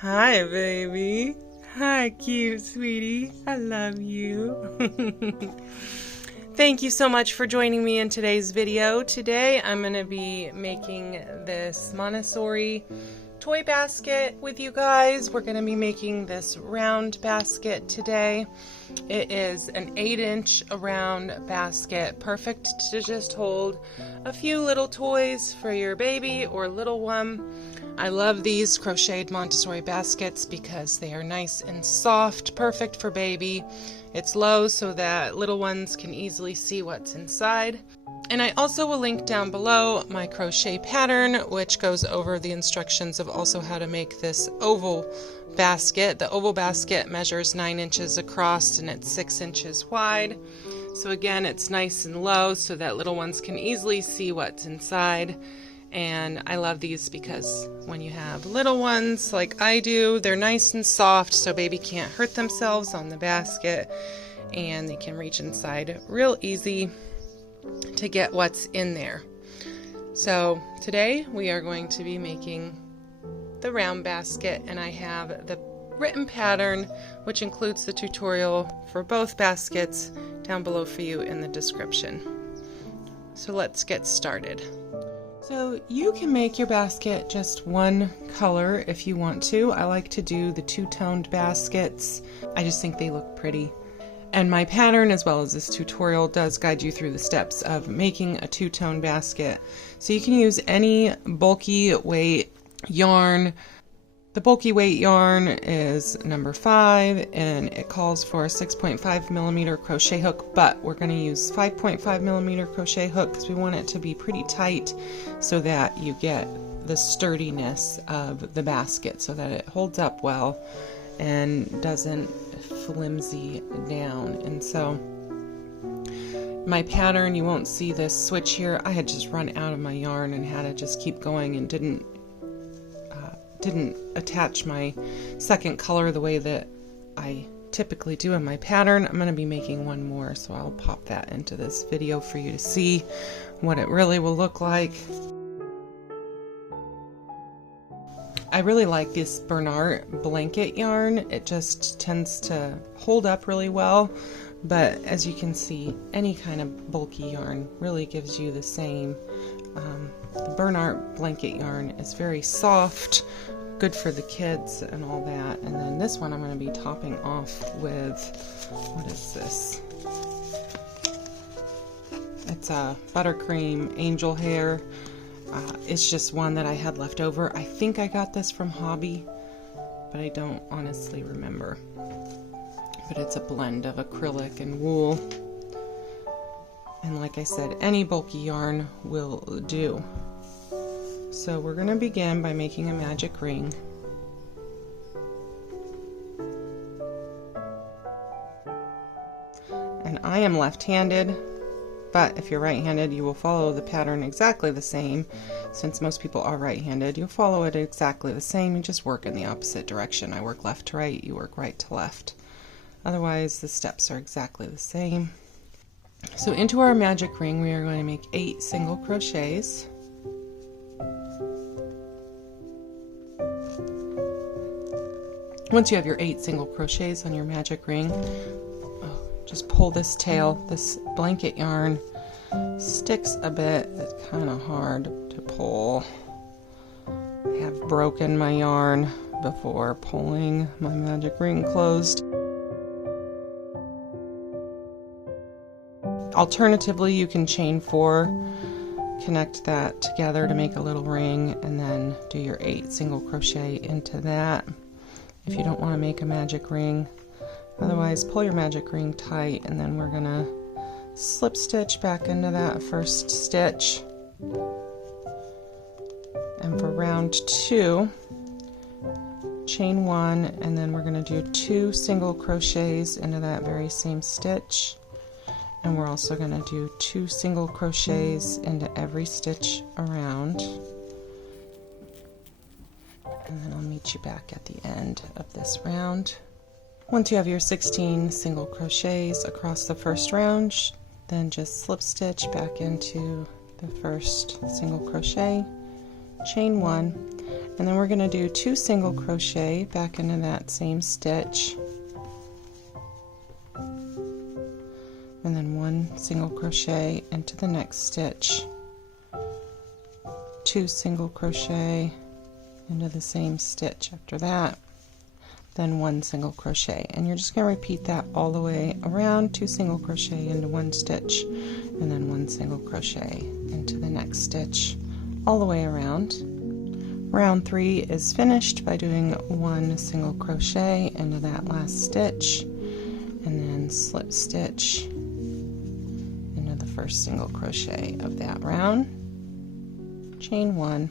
Hi, baby. Hi, cute sweetie. I love you. Thank you so much for joining me in today's video. Today I'm going to be making this Montessori toy basket with you guys. We're going to be making this round basket today. It is an 8-inch round basket, perfect to just hold a few little toys for your baby or little one. I love these crocheted Montessori baskets because they are nice and soft, perfect for baby. It's low so that little ones can easily see what's inside. And I also will link down below my crochet pattern, which goes over the instructions of also how to make this oval basket. The oval basket measures 9 inches across and it's 6 inches wide. So again, it's nice and low so that little ones can easily see what's inside. And I love these because when you have little ones like I do, they're nice and soft so baby can't hurt themselves on the basket and they can reach inside real easy to get what's in there. So today we are going to be making the round basket, and I have the written pattern, which includes the tutorial for both baskets, down below for you in the description. So let's get started. So you can make your basket just one color if you want to. I like to do the two-toned baskets. I just think they look pretty. And my pattern, as well as this tutorial, does guide you through the steps of making a two-tone basket. So you can use any bulky weight yarn. The bulky weight yarn is number 5, and it calls for a 6.5 millimeter crochet hook, but we're going to use 5.5 millimeter crochet hook because we want it to be pretty tight so that you get the sturdiness of the basket so that it holds up well and doesn't flimsy down. And so my pattern, you won't see this switch here. I had just run out of my yarn and had to just keep going and didn't attach my second color the way that I typically do in my pattern. I'm going to be making one more, so I'll pop that into this video for you to see what it really will look like. I really like this Bernard blanket yarn. It just tends to hold up really well, but as you can see, any kind of bulky yarn really gives you the same. The Bernard blanket yarn is very soft, good for the kids and all that. And then this one I'm going to be topping off with, what is this? It's a buttercream angel hair. It's just one that I had left over. I think I got this from Hobby, but I don't honestly remember. But it's a blend of acrylic and wool. And like I said, any bulky yarn will do. So we're going to begin by making a magic ring. And I am left-handed, but if you're right-handed, you will follow the pattern exactly the same. Since most people are right-handed, you'll follow it exactly the same. You just work in the opposite direction. I work left to right, you work right to left. Otherwise, the steps are exactly the same. So into our magic ring, we are going to make 8 single crochets. Once you have your 8 single crochets on your magic ring, just pull this tail. This blanket yarn sticks a bit. It's kind of hard to pull. I have broken my yarn before pulling my magic ring closed. Alternatively, you can chain 4, connect that together to make a little ring, and then do your 8 single crochet into that if you don't want to make a magic ring. Otherwise, pull your magic ring tight, and then we're gonna slip stitch back into that first stitch. And for round 2, chain 1, and then we're gonna do 2 single crochets into that very same stitch. And we're also going to do 2 single crochets into every stitch around. And then I'll meet you back at the end of this round. Once you have your 16 single crochets across the first round, then just slip stitch back into the first single crochet, chain 1, And then we're going to do 2 single crochet back into that same stitch, and then 1 single crochet into the next stitch, 2 single crochet into the same stitch after that, then 1 single crochet. And you're just going to repeat that all the way around, 2 single crochet into 1 stitch, and then 1 single crochet into the next stitch, all the way around. Round 3 is finished by doing 1 single crochet into that last stitch, and then slip stitch into the first single crochet of that round, chain 1.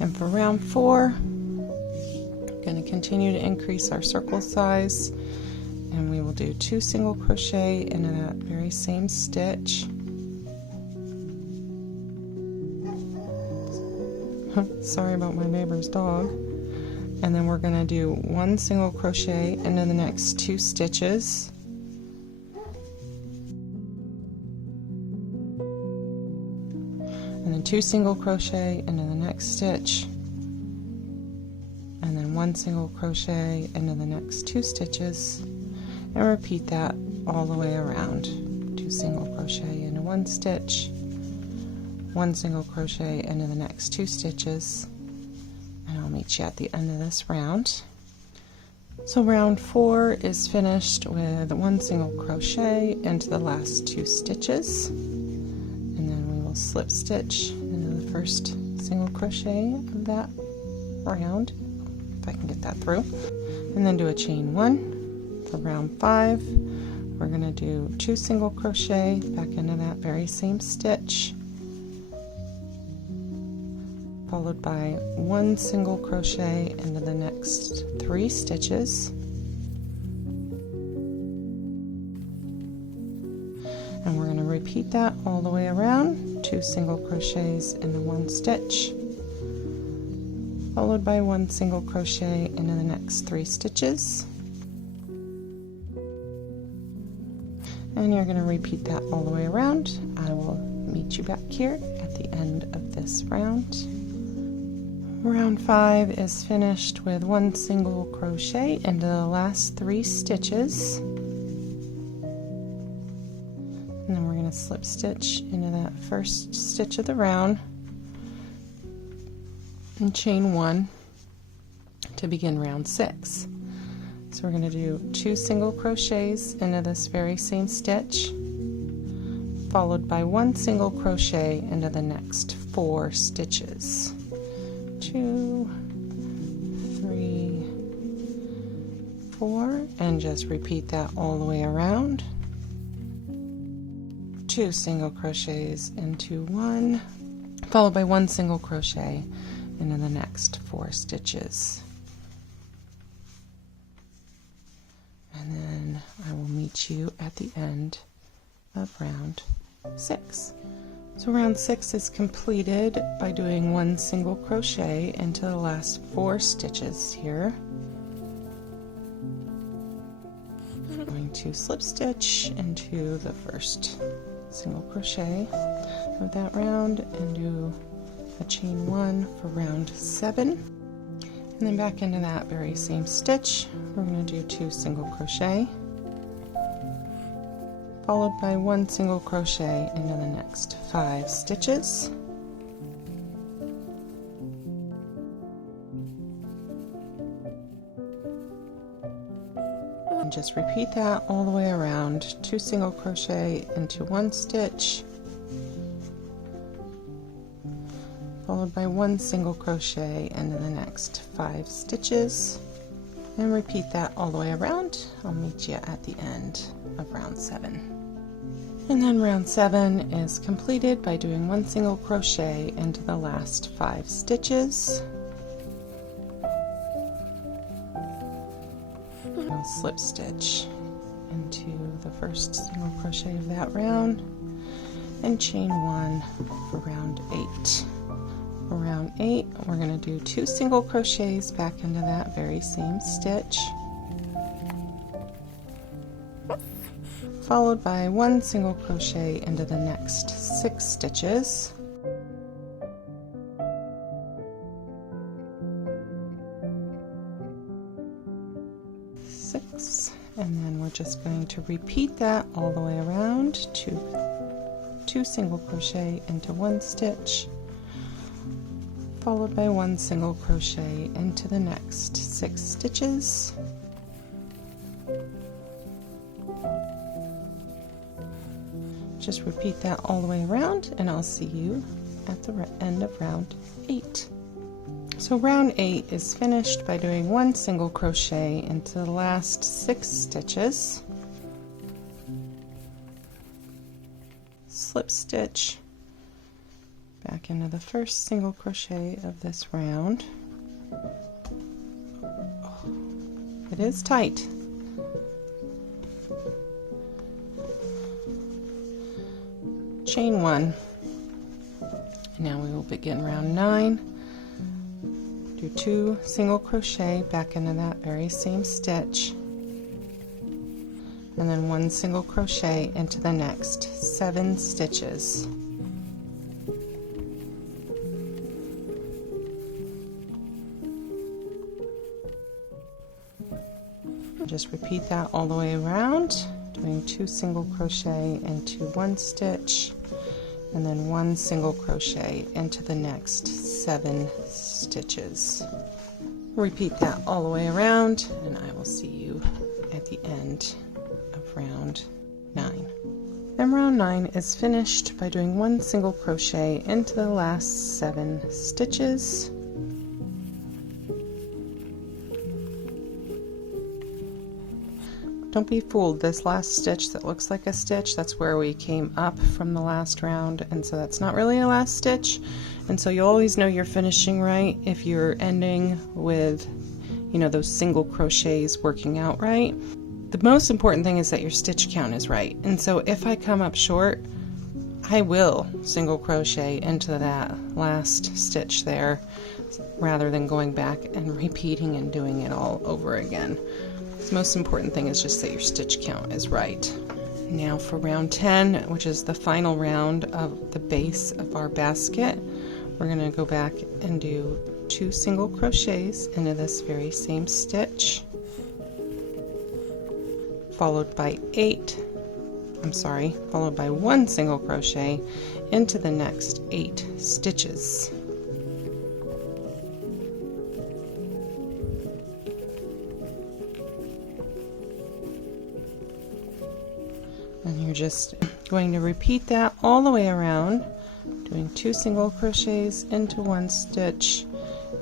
And for round 4, we're going to continue to increase our circle size, and we will do 2 single crochet into that very same stitch. Sorry about my neighbor's dog. And then we're going to do 1 single crochet into the next 2 stitches. And then 2 single crochet into the next stitch. And then 1 single crochet into the next 2 stitches. And repeat that all the way around. 2 single crochet into 1 stitch. 1 single crochet into the next 2 stitches, and I'll meet you at the end of this round. So round 4 is finished with 1 single crochet into the last 2 stitches, and then we will slip stitch into the first single crochet of that round, if I can get that through, and then do a chain 1. For round 5, we're going to do 2 single crochet back into that very same stitch, followed by 1 single crochet into the next 3 stitches, and we're going to repeat that all the way around. 2 single crochets into 1 stitch, followed by 1 single crochet into the next 3 stitches, and you're going to repeat that all the way around. I will meet you back here at the end of this round. Round 5 is finished with 1 single crochet into the last 3 stitches, and then we're going to slip stitch into that first stitch of the round and chain 1 to begin round 6. So we're going to do 2 single crochets into this very same stitch, followed by 1 single crochet into the next 4 stitches. 2, 3, 4, and just repeat that all the way around. 2 single crochets into 1, followed by 1 single crochet into the next 4 stitches. And then I will meet you at the end of round 6. So round 6 is completed by doing 1 single crochet into the last 4 stitches here. I'm going to slip stitch into the first single crochet of that round and do a chain 1 for round 7. And then back into that very same stitch, we're going to do 2 single crochet, followed by 1 single crochet into the next 5 stitches. And just repeat that all the way around. 2 single crochet into 1 stitch, followed by 1 single crochet into the next 5 stitches, and repeat that all the way around. I'll meet you at the end of round 7. And then round 7 is completed by doing 1 single crochet into the last 5 stitches. I'll slip stitch into the first single crochet of that round and chain 1 for round 8. For round 8, we're going to do 2 single crochets back into that very same stitch, followed by 1 single crochet into the next 6 stitches, 6. And then we're just going to repeat that all the way around. 2 single crochet into 1 stitch, followed by 1 single crochet into the next 6 stitches. Just repeat that all the way around, and I'll see you at the end of round 8. So round 8 is finished by doing 1 single crochet into the last 6 stitches, slip stitch back into the first single crochet of this round. It is tight. Chain 1. Now we will begin round 9. Do 2 single crochet back into that very same stitch, and then 1 single crochet into the next 7 stitches. Just repeat that all the way around, doing 2 single crochet into 1 stitch, and then 1 single crochet into the next 7 stitches. Repeat that all the way around, and I will see you at the end of round 9. And round 9 is finished by doing 1 single crochet into the last 7 stitches. Don't be fooled, this last stitch that looks like a stitch, that's where we came up from the last round, and so that's not really a last stitch. And so you'll always know you're finishing right if you're ending with, you know, those single crochets working out right. The most important thing is that your stitch count is right. And so if I come up short, I will single crochet into that last stitch there rather than going back and repeating and doing it all over again. The most important thing is just that your stitch count is right. Now for round 10, which is the final round of the base of our basket, we're going to go back and do 2 single crochets into this very same stitch, followed by 1 single crochet into the next 8 stitches. And you're just going to repeat that all the way around, doing 2 single crochets into 1 stitch,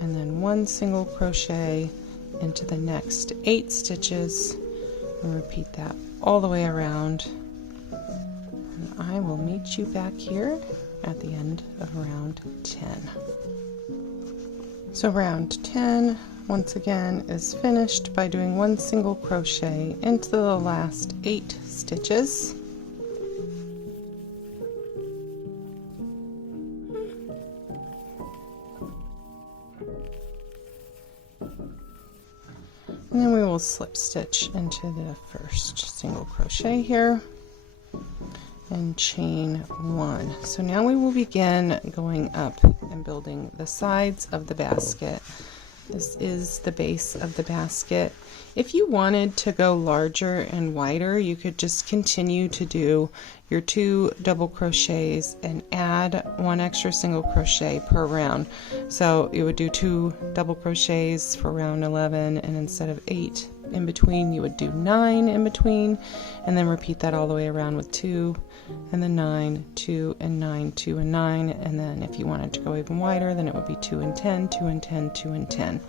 and then 1 single crochet into the next 8 stitches, and repeat that all the way around. And I will meet you back here at the end of round 10. So round 10, once again, is finished by doing 1 single crochet into the last 8 stitches. And then we will slip stitch into the first single crochet here and chain 1. So now we will begin going up and building the sides of the basket. This is the base of the basket. If you wanted to go larger and wider, you could just continue to do your 2 double crochets and add 1 extra single crochet per round. So you would do 2 double crochets for round 11, and instead of 8 in between, you would do 9 in between, and then repeat that all the way around with 2 and then 9, 2 and 9, 2 and 9, and then if you wanted to go even wider, then it would be 2 and 10, 2 and 10, 2 and 10.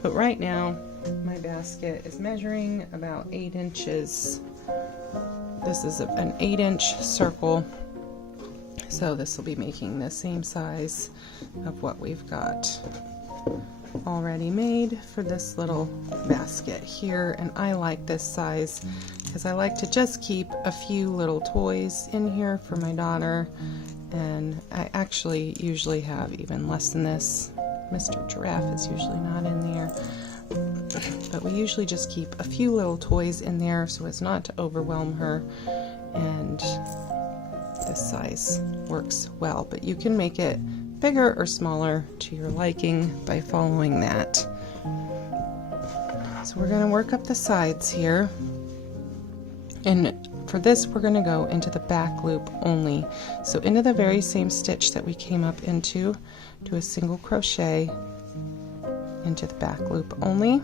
But right now my basket is measuring about 8 inches. This is an 8-inch circle, so this will be making the same size of what we've got already made for this little basket here. And I like this size because I like to just keep a few little toys in here for my daughter, and I actually usually have even less than this. Mr. Giraffe is usually not in there, but we usually just keep a few little toys in there so as not to overwhelm her, and this size works well. But you can make it bigger or smaller to your liking by following that. So we're going to work up the sides here, and for this we're going to go into the back loop only. So into the very same stitch that we came up into, do a single crochet into the back loop only,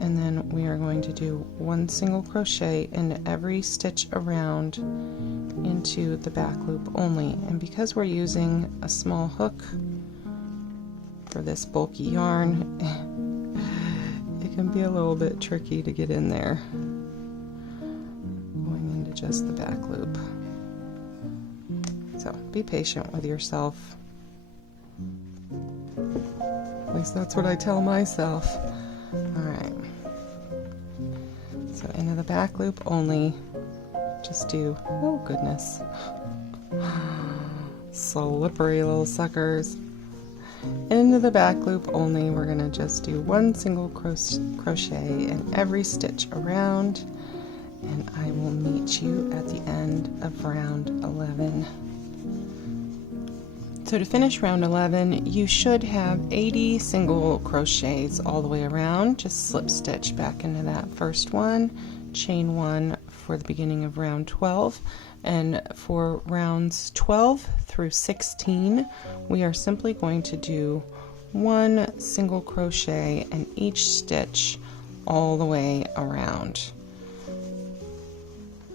and then we are going to do one single crochet in every stitch around into the back loop only. And because we're using a small hook for this bulky yarn, it can be a little bit tricky to get in there, going into just the back loop. So be patient with yourself. At least that's what I tell myself. Alright, so into the back loop only, just do, oh goodness, slippery little suckers. Into the back loop only, we're going to just do one single crochet in every stitch around, and I will meet you at the end of round 11. So to finish round 11, you should have 80 single crochets all the way around. Just slip stitch back into that first one, chain 1 for the beginning of round 12, and for rounds 12 through 16, we are simply going to do one single crochet in each stitch all the way around.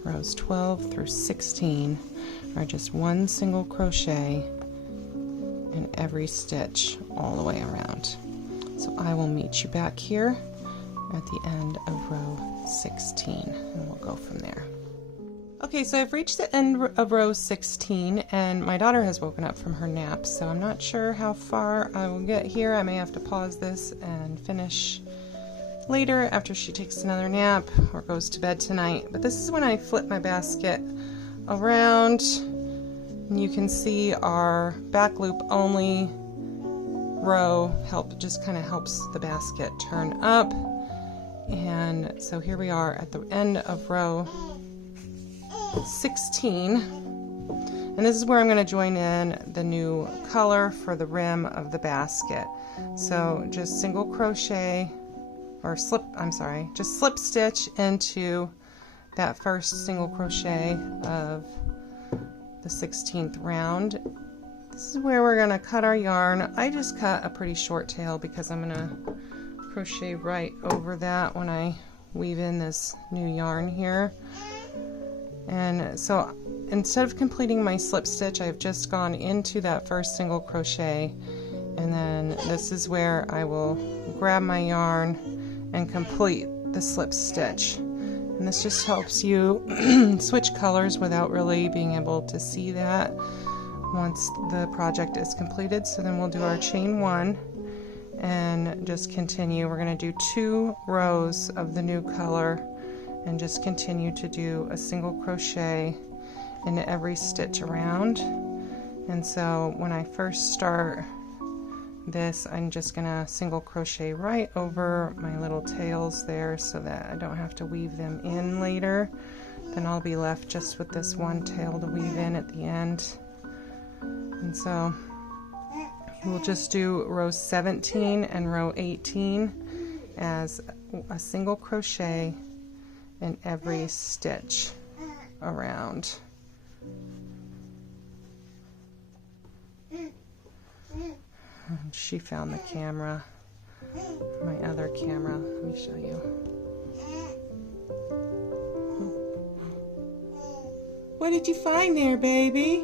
Rows 12 through 16 are just one single crochet in every stitch all the way around. So I will meet you back here at the end of row 16, and we'll go from there. Okay, so I've reached the end of row 16, and my daughter has woken up from her nap, so I'm not sure how far I will get here. I may have to pause this and finish later after she takes another nap or goes to bed tonight. But this is when I flip my basket around, and you can see our back loop only row just kind of helps the basket turn up. And so here we are at the end of row 16, and this is where I'm going to join in the new color for the rim of the basket. So just single crochet or just slip stitch into that first single crochet of the 16th round. This is where we're going to cut our yarn. I just cut a pretty short tail because I'm going to crochet right over that when I weave in this new yarn here. And so instead of completing my slip stitch, I've just gone into that first single crochet, and then this is where I will grab my yarn and complete the slip stitch. And this just helps you switch colors without really being able to see that once the project is completed. So then we'll do our chain 1 and just continue. We're going to do 2 rows of the new color and just continue to do a single crochet into every stitch around. And so when I first start this, I'm just gonna single crochet right over my little tails there so that I don't have to weave them in later. Then I'll be left just with this one tail to weave in at the end. And so we'll just do row 17 and row 18 as a single crochet in every stitch around. She found the camera, my other camera. Let me show you. What did you find there, baby?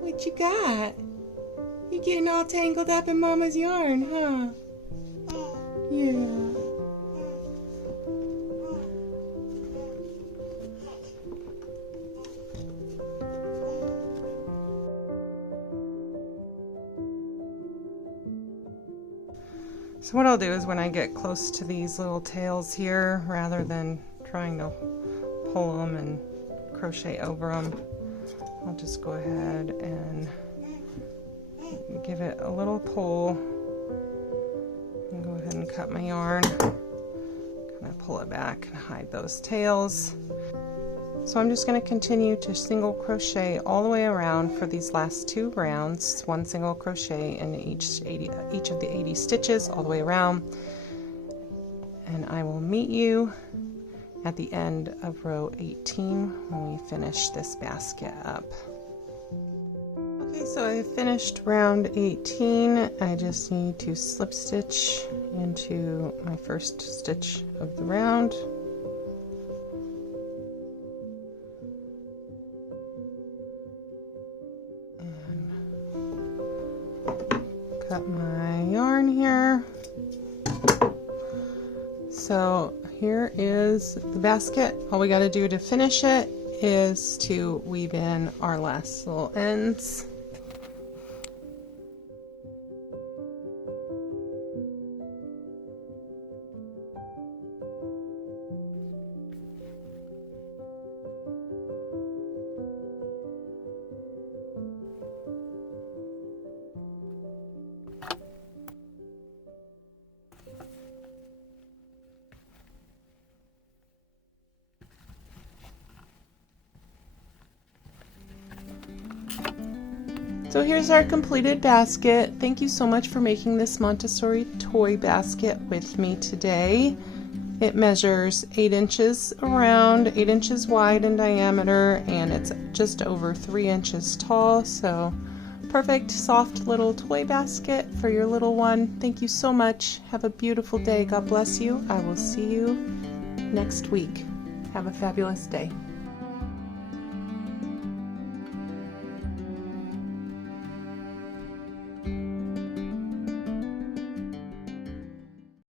What you got? You getting all tangled up in Mama's yarn, huh? Yeah. So what I'll do is when I get close to these little tails here, rather than trying to pull them and crochet over them, I'll just go ahead and give it a little pull and go ahead and cut my yarn, kind of pull it back and hide those tails. So I'm just going to continue to single crochet all the way around for these last 2 rounds, one single crochet in each of the 80 stitches all the way around. and I will meet you at the end of row 18 when we finish this basket up. Okay, so I finished round 18. I just need to slip stitch into my first stitch of the round. And cut my yarn here. So here is the basket. All we got to do to finish it is to weave in our last little ends. So here's our completed basket. Thank you so much for making this Montessori toy basket with me today. It measures 8 inches around, 8 inches wide in diameter, and it's just over 3 inches tall. So perfect, soft little toy basket for your little one. Thank you so much. Have a beautiful day. God bless you. I will see you next week. Have a fabulous day.